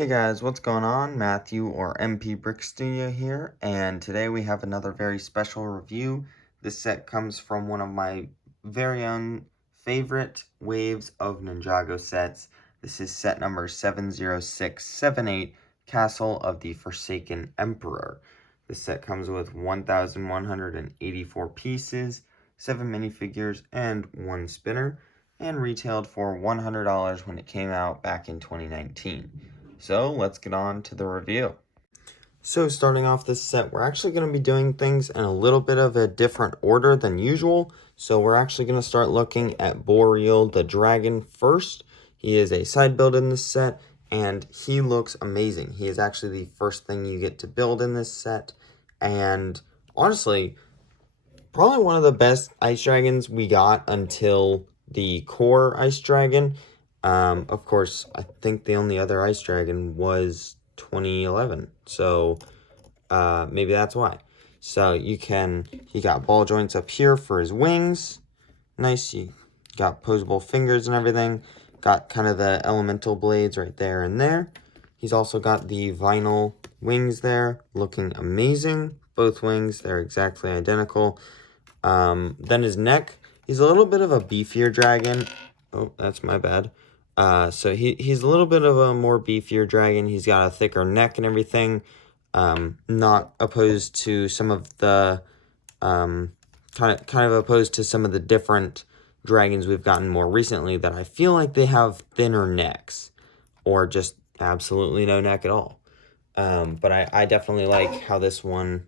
Hey guys, what's going on? Matthew or MP Brick Studio here, and today we have another very special review. This set comes from one of my very own favorite waves of Ninjago sets. This is set number 70678, Castle of the Forsaken Emperor. This set comes with 1,184 pieces, 7 minifigures, and 1 spinner, and retailed for $100 when it came out back in 2019. So let's get on to the review. So starting off this set, we're actually going to be doing things in a little bit of a different order than usual. So we're actually going to start looking at Boreal the dragon first. He is a side build in this set, and he looks amazing. He is actually the first thing you get to build in this set, and honestly, probably one of the best ice dragons we got until the core ice dragon. Of course, I think the only other ice dragon was 2011, so maybe that's why. So he got ball joints up here for his wings. Nice, you got posable fingers and everything. Got kind of the elemental blades right there and there. He's also got the vinyl wings there, looking amazing. Both wings, they're exactly identical. Then his neck, he's a little bit of a beefier dragon. Oh, that's my bad. So he's a little bit of a more beefier dragon. He's got a thicker neck and everything. Not opposed to some of the, kind of opposed to some of the different dragons we've gotten more recently that I feel like they have thinner necks or just absolutely no neck at all. But I definitely like how this one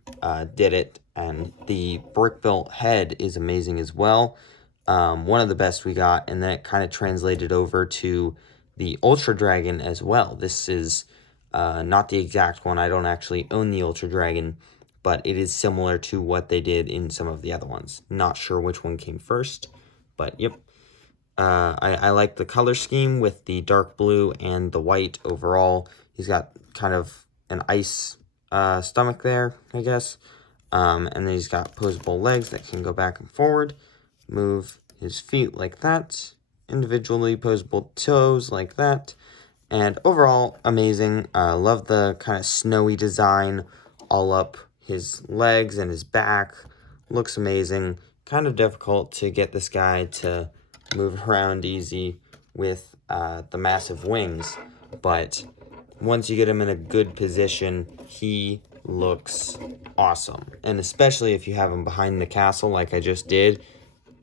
did it, and the brick-built head is amazing as well. One of the best we got, and then it kind of translated over to the Ultra Dragon as well. This is not the exact one. I don't actually own the Ultra Dragon, but it is similar to what they did in some of the other ones. Not sure which one came first, but yep. I like the color scheme with the dark blue and the white overall. He's got kind of an ice stomach there, I guess. And then he's got posable legs that can go back and forward. Move his feet like that. Individually posable toes like that. And overall, amazing. Love the kind of snowy design all up his legs and his back. Looks amazing. Kind of difficult to get this guy to move around easy with the massive wings. But once you get him in a good position, he looks awesome. And especially if you have him behind the castle like I just did,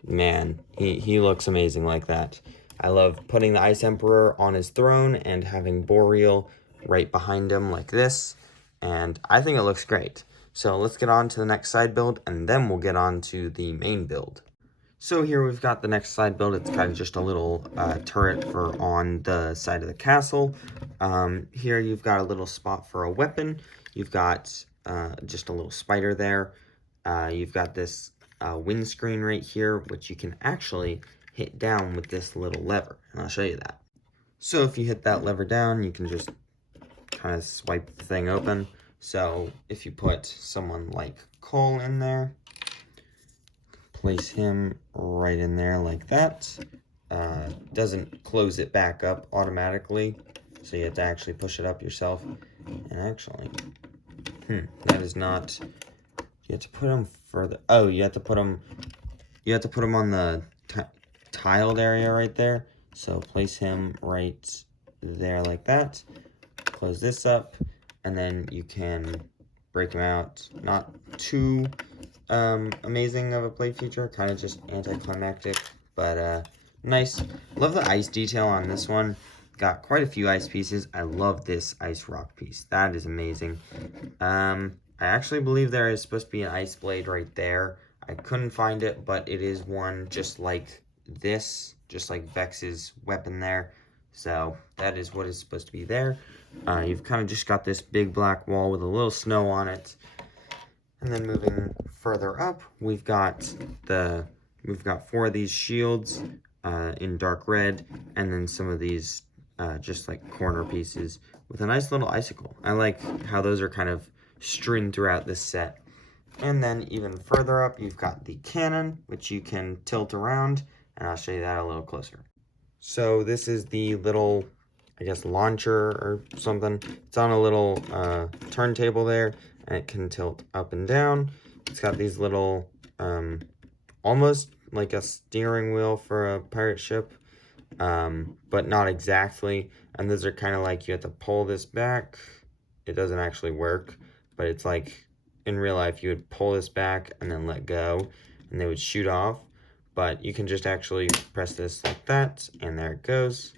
man, he looks amazing like that. I love putting the Ice Emperor on his throne and having Boreal right behind him like this. And I think it looks great. So let's get on to the next side build, and then we'll get on to the main build. So here we've got the next side build. It's kind of just a little turret for on the side of the castle. Here you've got a little spot for a weapon. You've got just a little spider there. You've got this windscreen right here, which you can actually hit down with this little lever. And I'll show you that. So if you hit that lever down, you can just kind of swipe the thing open. So if you put someone like Cole in there, place him right in there like that. Doesn't close it back up automatically, so you have to actually push it up yourself. And actually, that is not. You have to put them further. Oh, you have to put them. You have to put them on the tiled area right there. So place him right there like that. Close this up, and then you can break him out. Not too amazing of a play feature, kind of just anticlimactic, but nice. Love the ice detail on this one. Got quite a few ice pieces. I love this ice rock piece. That is amazing. I actually believe there is supposed to be an ice blade right there. I couldn't find it, but it is one just like this, just like Vex's weapon there. So that is what is supposed to be there. You've kind of just got this big black wall with a little snow on it. And then moving further up, we've got 4 of these shields in dark red, and then some of these just like corner pieces with a nice little icicle. I like how those are kind of strewn throughout this set. And then even further up, you've got the cannon, which you can tilt around, and I'll show you that a little closer. So this is the little I guess, launcher or something. It's on a little turntable there, and it can tilt up and down. It's got these little, almost like a steering wheel for a pirate ship, but not exactly. And those are kind of like you have to pull this back. It doesn't actually work, but it's like in real life you would pull this back and then let go, and they would shoot off. But you can just actually press this like that, and there it goes.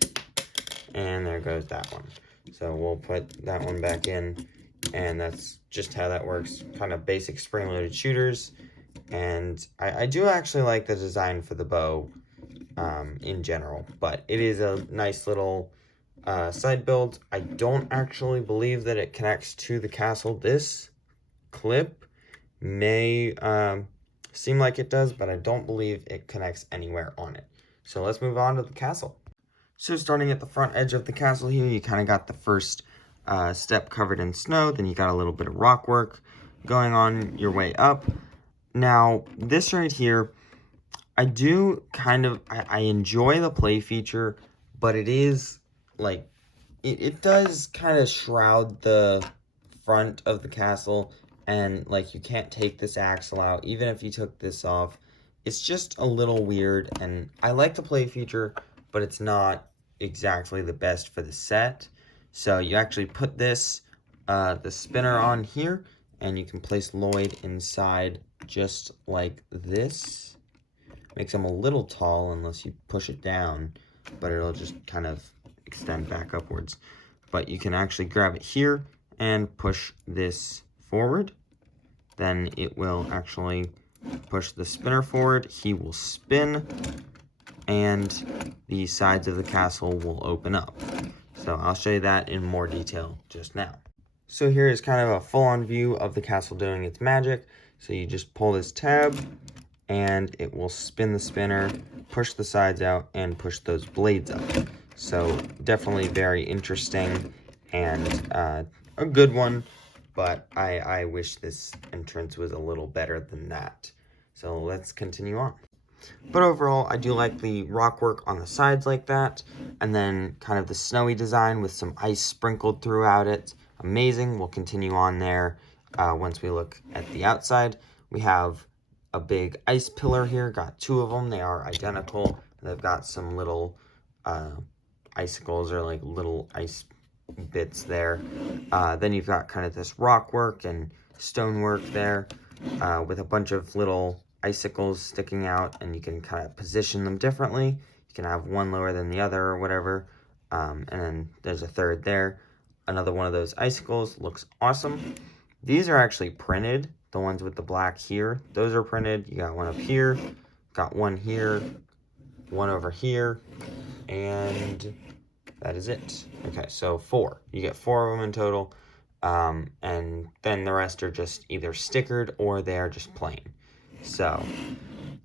And there goes that one. So we'll put that one back in, and that's just how that works. Kind of basic spring-loaded shooters. And I do actually like the design for the bow in general, but it is a nice little side build. I don't actually believe that it connects to the castle. This clip may seem like it does, but I don't believe it connects anywhere on it. So let's move on to the castle. So starting at the front edge of the castle here, you kind of got the first step covered in snow, then you got a little bit of rock work going on your way up. Now, this right here, I do kind of, I enjoy the play feature, but it is, like, it does kind of shroud the front of the castle, and, like, you can't take this axle out, even if you took this off. It's just a little weird, and I like the play feature, but it's not exactly the best for the set. So you actually put this, the spinner on here, and you can place Lloyd inside just like this. Makes him a little tall unless you push it down, but it'll just kind of extend back upwards. But you can actually grab it here and push this forward. Then it will actually push the spinner forward. He will spin, and the sides of the castle will open up. So I'll show you that in more detail just now. So here is kind of a full-on view of the castle doing its magic. So you just pull this tab, and it will spin the spinner, push the sides out, and push those blades up. So definitely very interesting and a good one, but I wish this entrance was a little better than that. So let's continue on. But overall, I do like the rock work on the sides like that, and then kind of the snowy design with some ice sprinkled throughout it. Amazing. We'll continue on there once we look at the outside. We have a big ice pillar here, got two of them. They are identical. They've got some little icicles or like little ice bits there. Then you've got kind of this rock work and stonework there with a bunch of little icicles sticking out, and you can kind of position them differently. You can have one lower than the other or whatever, and then there's a third there. Another one of those icicles looks awesome. These are actually printed, the ones with the black here. Those are printed. You got one up here, got one here, one over here, and that is it. Okay, so 4. You get 4 of them in total, and then the rest are just either stickered or they are just plain. So,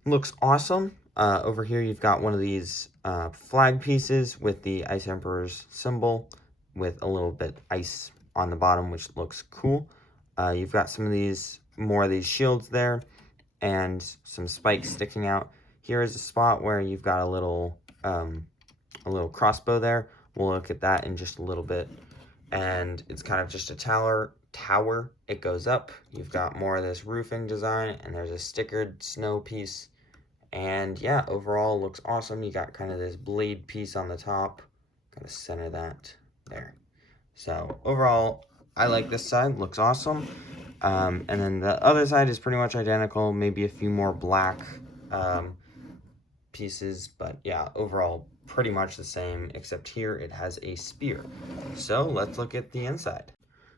looks awesome. Over here you've got one of these flag pieces with the Ice Emperor's symbol with a little bit ice on the bottom, which looks cool. You've got some of these, more of these shields there, and some spikes sticking out. Here is a spot where you've got a little crossbow there. We'll look at that in just a little bit. And it's kind of just a tower. It goes up. You've got more of this roofing design, and there's a stickered snow piece. And yeah, overall looks awesome. You got kind of this blade piece on the top. Gotta center that there. So overall, I like this side. Looks awesome. And then the other side is pretty much identical. Maybe a few more black pieces, but yeah, overall pretty much the same, except here it has a spear. So let's look at the inside.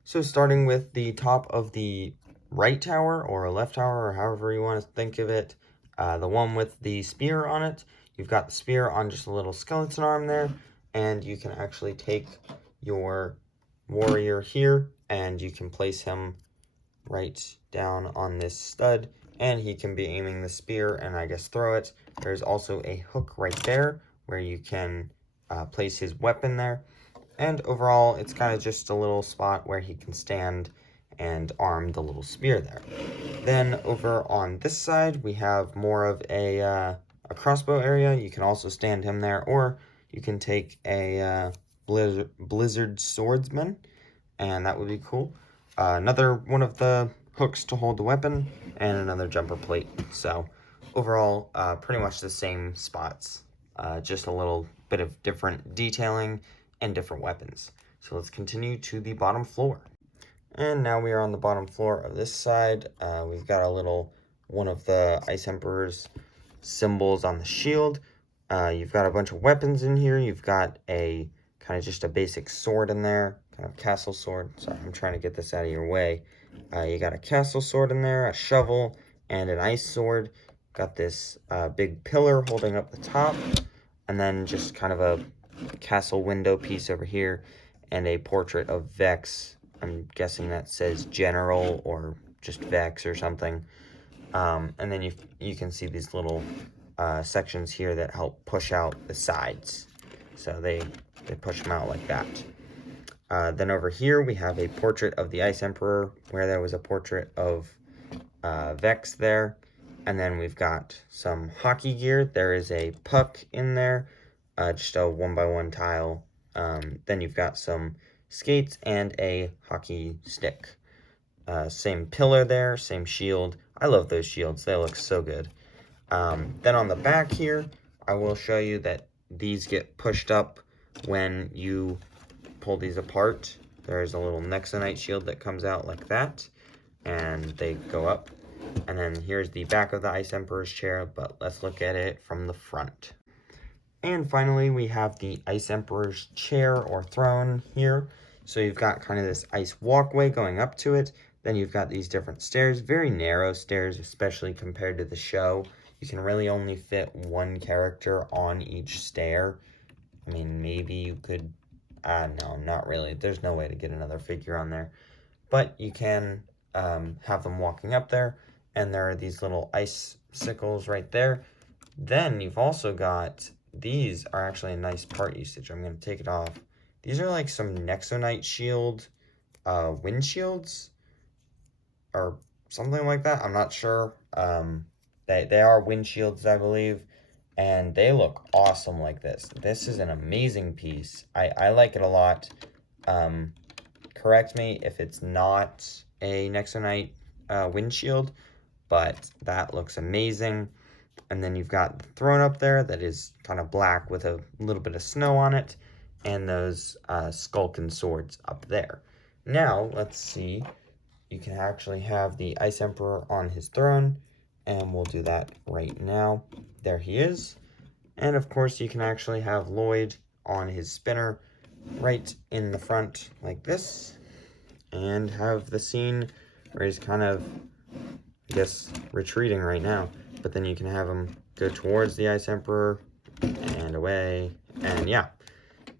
So starting with the top of the right tower, or left tower, or however you want to think of it, the one with the spear on it, you've got the spear on just a little skeleton arm there, and you can actually take your warrior here, and you can place him right down on this stud, and he can be aiming the spear and I guess throw it. There's also a hook right there where you can place his weapon there. And overall, it's kind of just a little spot where he can stand and arm the little spear there. Then over on this side, we have more of a crossbow area. You can also stand him there, or you can take a Blizzard Swordsman, and that would be cool. Another one of the hooks to hold the weapon, and another jumper plate. So overall, pretty much the same spots, just a little bit of different detailing and different weapons. So let's continue to the bottom floor. And now we are on the bottom floor of this side. We've got a little one of the Ice Emperor's symbols on the shield. You've got a bunch of weapons in here. You've got a kind of just a basic sword in there, kind of castle sword. Sorry, I'm trying to get this out of your way. You got a castle sword in there, a shovel, and an ice sword. Got this big pillar holding up the top, and then just kind of a castle window piece over here, and a portrait of Vex. I'm guessing that says General or just Vex or something. And then you can see these little sections here that help push out the sides. So they push them out like that. Then over here we have a portrait of the Ice Emperor, where there was a portrait of Vex there. And then we've got some hockey gear. There is a puck in there, just a 1x1 tile. Then you've got some skates and a hockey stick. Same pillar there, same shield. I love those shields. They look so good. Then on the back here, I will show you that these get pushed up when you pull these apart. There's a little Nexonite shield that comes out like that, and they go up. And then here's the back of the Ice Emperor's chair, but let's look at it from the front. And finally, we have the Ice Emperor's chair or throne here. So you've got kind of this ice walkway going up to it. Then you've got these different stairs, very narrow stairs, especially compared to the show. You can really only fit one character on each stair. I mean, maybe you could, no, not really. There's no way to get another figure on there. But you can have them walking up there, and there are these little icicles right there. Then you've also got, these are actually a nice part usage. I'm going to take it off. These are like some Nexonite shield windshields or something like that. I'm not sure. They are windshields, I believe, and they look awesome like this. This is an amazing piece. I like it a lot. Correct me if it's not a Nexonite windshield, but that looks amazing. And then you've got the throne up there that is kind of black with a little bit of snow on it, and those skulking swords up there. Now, let's see. You can actually have the Ice Emperor on his throne, and we'll do that right now. There he is. And of course, you can actually have Lloyd on his spinner right in the front like this, and have the scene where he's kind of, I guess, retreating right now. But then you can have him go towards the Ice Emperor and away. And yeah,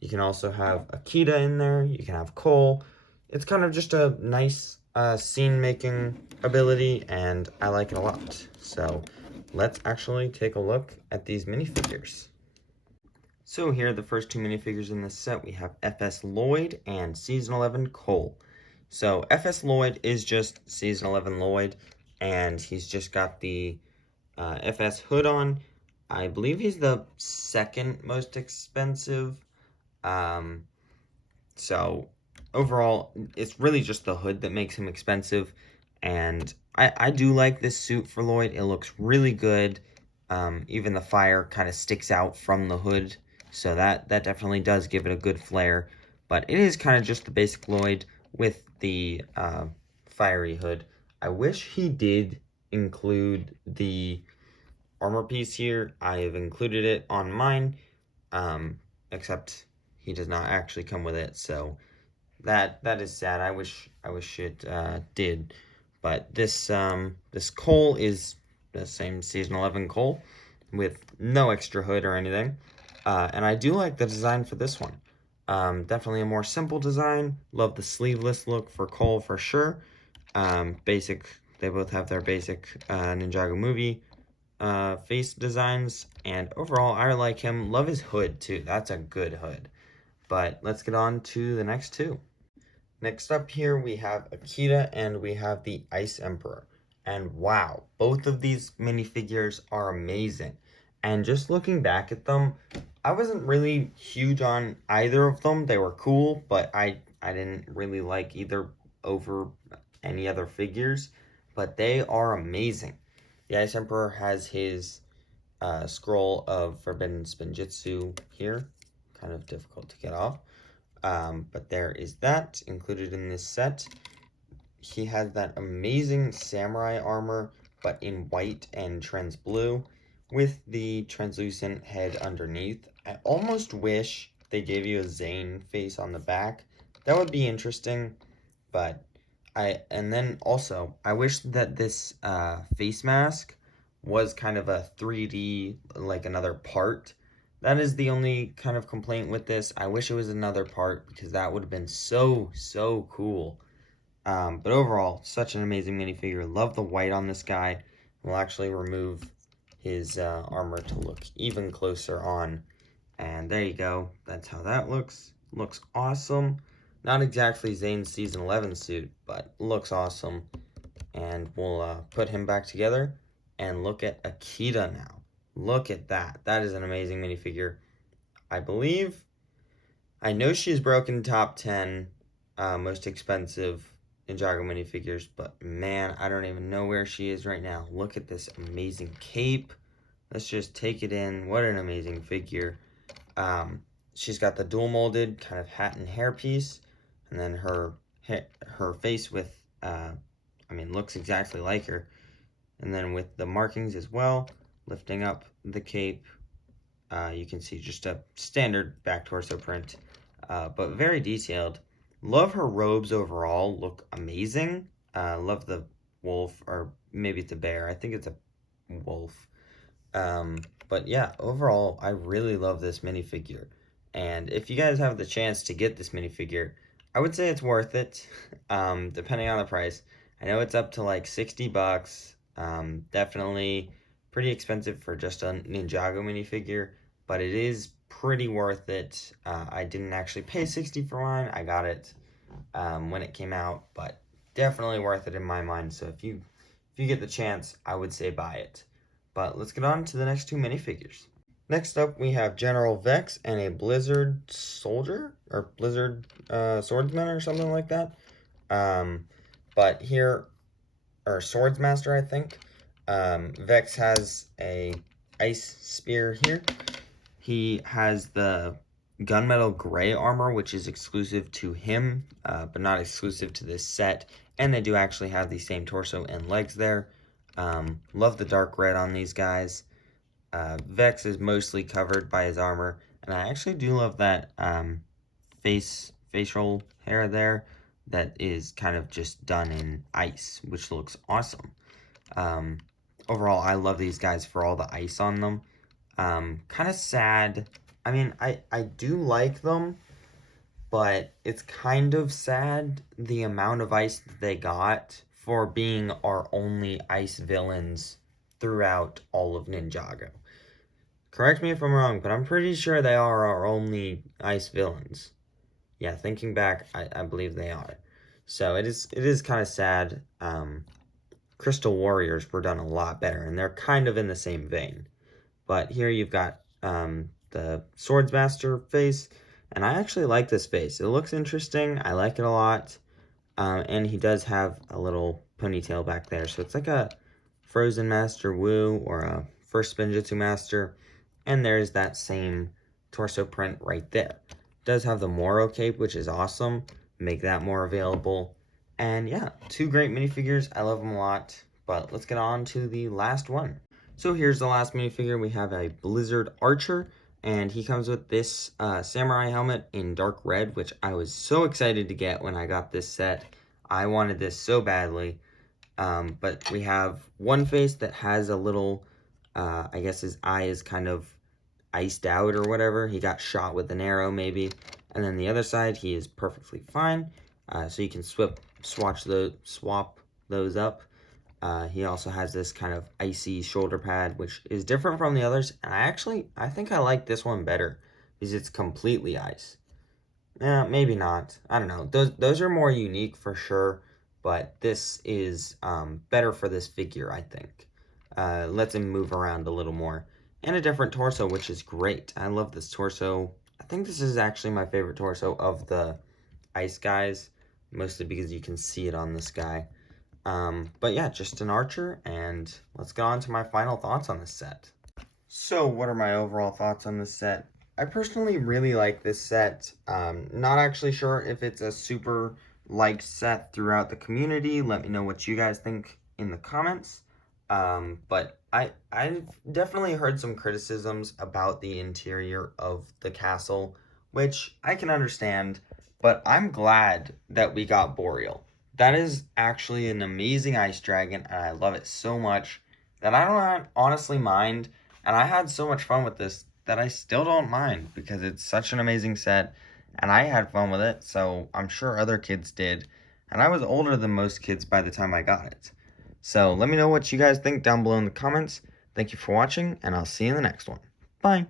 you can also have Akita in there. You can have Cole. It's kind of just a nice scene-making ability, and I like it a lot. So let's actually take a look at these minifigures. So here are the first two minifigures in this set. We have FS Lloyd and Season 11 Cole. So FS Lloyd is just Season 11 Lloyd, and he's just got the FS hood on. I believe he's the second most expensive. So overall, it's really just the hood that makes him expensive. And I do like this suit for Lloyd. It looks really good. Even the fire kind of sticks out from the hood. So that definitely does give it a good flair. But it is kind of just the basic Lloyd with the fiery hood. I wish he did include the armor piece here. I have included it on mine, except he does not actually come with it, so that is sad. I wish it did. But this this Cole is the same Season 11 Cole with no extra hood or anything, and I do like the design for this one. Definitely a more simple design. Love the sleeveless look for Cole for sure. Basic. They both have their basic Ninjago movie face designs, and overall I like him. Love his hood too. That's a good hood. But let's get on to the next two. Next up here we have Akita and we have the Ice Emperor. And wow, both of these minifigures are amazing. And just looking back at them, I wasn't really huge on either of them. They were cool, but I didn't really like either over any other figures. But they are amazing. The Ice Emperor has his scroll of Forbidden Spinjitzu here. Kind of difficult to get off. But there is that included in this set. He has that amazing samurai armor, but in white and trans blue, with the translucent head underneath. I almost wish they gave you a Zane face on the back. That would be interesting, but and then also, I wish that this face mask was kind of a 3D, like another part. That is the only kind of complaint with this. I wish it was another part because that would have been so, so cool. But overall, such an amazing minifigure. Love the white on this guy. We'll actually remove his armor to look even closer on. And there you go. That's how that looks. Looks awesome. Not exactly Zane's Season 11 suit, but looks awesome. And we'll put him back together and look at Akita now. Look at that. That is an amazing minifigure. I know she's broken top 10 most expensive Ninjago minifigures, but man, I don't even know where she is right now. Look at this amazing cape. Let's just take it in. What an amazing figure. She's got the dual molded kind of hat and hair piece, and then her face with, looks exactly like her. And then with the markings as well, lifting up the cape, you can see just a standard back torso print, but very detailed. Love her robes overall, look amazing. Love the wolf, or maybe it's a bear. I think it's a wolf. But yeah, overall, I really love this minifigure. And if you guys have the chance to get this minifigure, I would say it's worth it, depending on the price. I know it's up to like 60 bucks. Definitely pretty expensive for just a Ninjago minifigure, but it is pretty worth it. I didn't actually pay 60 for mine. I got it when it came out, but definitely worth it in my mind. So if you get the chance, I would say buy it. But let's get on to the next two minifigures. Next up, we have General Vex and a Blizzard Soldier, or Blizzard Swordsman or something like that. But here, or Swordsmaster, I think. Vex has a ice spear here. He has the gunmetal gray armor, which is exclusive to him, but not exclusive to this set. And they do actually have the same torso and legs there. Love the dark red on these guys. Vex is mostly covered by his armor, and I actually do love that facial hair there that is kind of just done in ice, which looks awesome. Overall, I love these guys for all the ice on them. Kind of sad. I mean, I do like them, but it's kind of sad the amount of ice that they got for being our only ice villains throughout all of Ninjago. Correct me if I'm wrong, but I'm pretty sure they are our only ice villains. Yeah, thinking back, I believe they are. So it is kind of sad. Crystal Warriors were done a lot better, and they're kind of in the same vein. But here you've got the Swordsmaster face, and I actually like this face. It looks interesting. I like it a lot. And he does have a little ponytail back there. So it's like a Frozen Master Wu or a First Spinjitzu Master. And there's that same torso print right there. It does have the Moro cape, which is awesome. Make that more available. And yeah, two great minifigures. I love them a lot. But let's get on to the last one. So here's the last minifigure. We have a Blizzard Archer. And he comes with this samurai helmet in dark red, which I was so excited to get when I got this set. I wanted this so badly. But we have one face that has a little, I guess his eye is kind of iced out or whatever. He got shot with an arrow maybe. And then the other side, he is perfectly fine. So you can swap those up. He also has this kind of icy shoulder pad, which is different from the others. And I think I like this one better because it's completely ice. Maybe not. I don't know. Those are more unique for sure, but this is better for this figure, I think. Lets him move around a little more. and a different torso, which is great. I love this torso. I think this is actually my favorite torso of the ice guys, mostly because you can see it on this guy. But yeah, just an archer, and let's get on to my final thoughts on this set. So what are my overall thoughts on this set? I personally really like this set. Not actually sure if it's a super liked set throughout the community. Let me know what you guys think in the comments. But I've definitely heard some criticisms about the interior of the castle, which I can understand, but I'm glad that we got Boreal. That is actually an amazing ice dragon, and I love it so much that I don't honestly mind, and I had so much fun with this that I still don't mind because it's such an amazing set, and I had fun with it, so I'm sure other kids did, and I was older than most kids by the time I got it. So let me know what you guys think down below in the comments. Thank you for watching, and I'll see you in the next one. Bye!